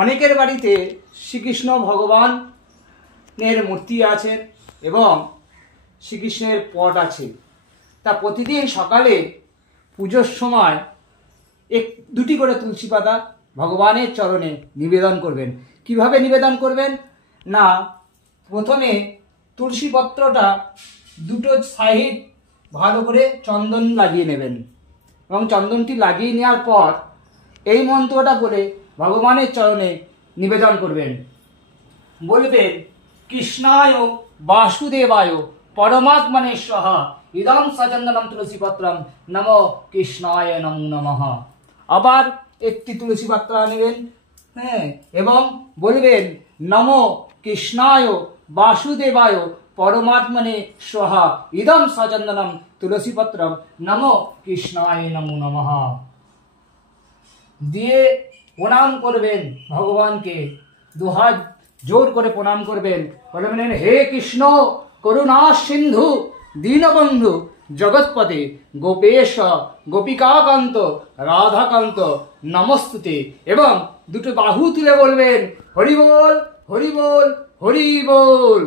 অনেকের বাড়িতে শ্রীকৃষ্ণ ভগবানের মূর্তি আছে এবং শ্রীকৃষ্ণের পট আছে। তা প্রতিদিন সকালে পুজোর সময় দুটি করে তুলসী পাতা ভগবানের চরণে নিবেদন করবেন। কিভাবে নিবেদন করবেন না, প্রথমে তুলসী পত্রটা দুটো সাইড ভালো করে চন্দন লাগিয়ে নেবেন এবং চন্দনটি লাগিয়ে নেওয়ার পর এই মন্ত্রটা বলে ভগবানের চরণে নিবেদন করবেন। বলবেন, কৃষ্ণায় বাসুদেবায় পরমাত্মনে স্বাহা ইদং সচন্দনম তুলসীপত্রম নমো কৃষ্ণায় নমো নমঃ। আবার একটি তুলসী পাতা নেবেন, এবং বলবেন, নমো কৃষ্ণায় বাসুদেবায় পরমাত্মনে স্বাহা ইদং সচন্দনম তুলসীপত্রম নমো কৃষ্ণায় নমো নমঃ। দিয়ে প্রণাম করবেন ভগবানকে, দুহাত জোর করে প্রণাম করবেন। বলবেন, হে কৃষ্ণ করুণা সিন্ধু দীনবন্ধু জগৎপতে গোপেশ গোপিকাকান্ত রাধাকান্ত নমস্তুতে। এবং দুটো বাহু তুলে বলবেন, হরি বল হরি বল হরি বল।